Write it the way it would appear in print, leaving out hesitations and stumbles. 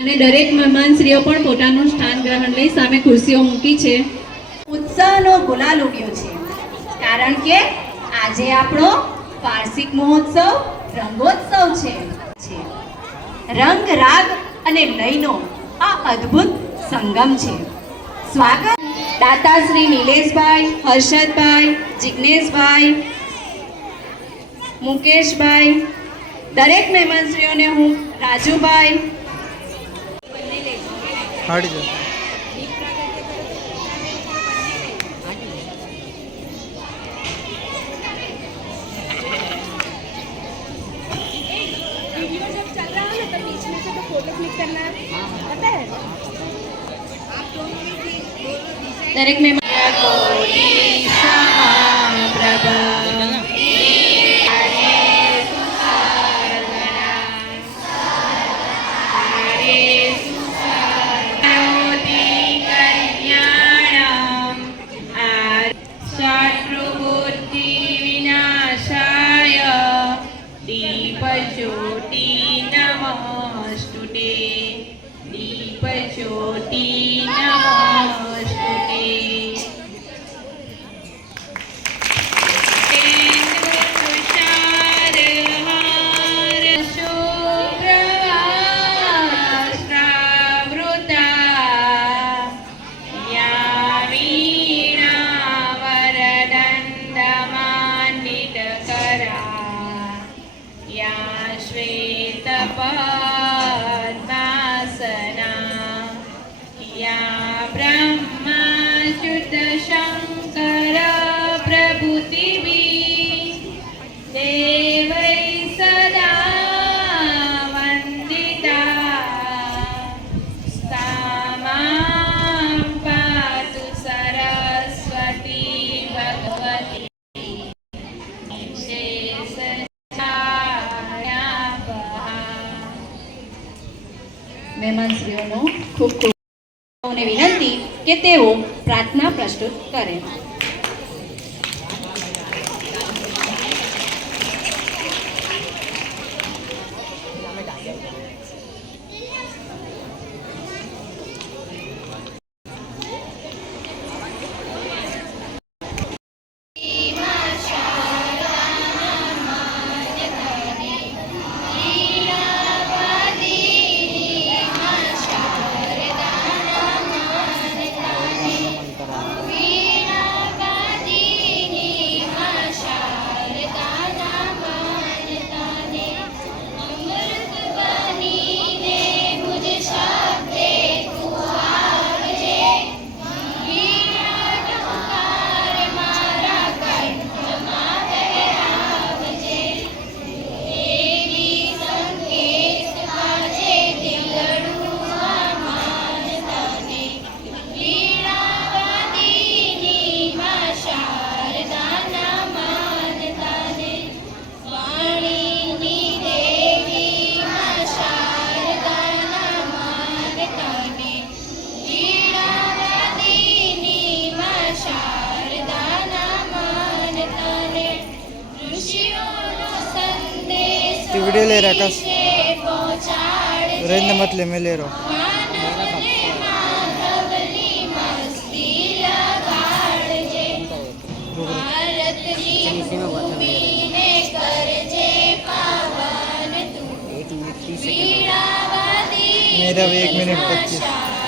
અને દરેક મહેમાનશ્રીઓ પણ પોતાનું સ્થાન ગ્રહણ લઈ સામે ખુરશીઓ મૂકી છે. ઉત્સવનો ગુલાલ ઉડ્યો છે, કારણ કે આજે આપણો વાર્ષિક મહોત્સવ રંગોત્સવ છે. રંગ, રાગ અને લયનો આ અદ્ભુત સંગમ છે. સ્વાગત દાતા શ્રી નિલેશભાઈ, હર્ષદભાઈ, જિગ્નેશભાઈ, મુકેશભાઈ, દરેક મહેમાનશ્રીઓને હું રાજુભાઈ દરેક મહેમાન મહેમાનશ્રીઓનો ખૂબ ખૂબ વિનંતી કે તેઓ પ્રાર્થના પ્રસ્તુત કરે. वीडियो ले रहा कस रेंद मत ले मैं ले रहा मेरा 1 मिनट 25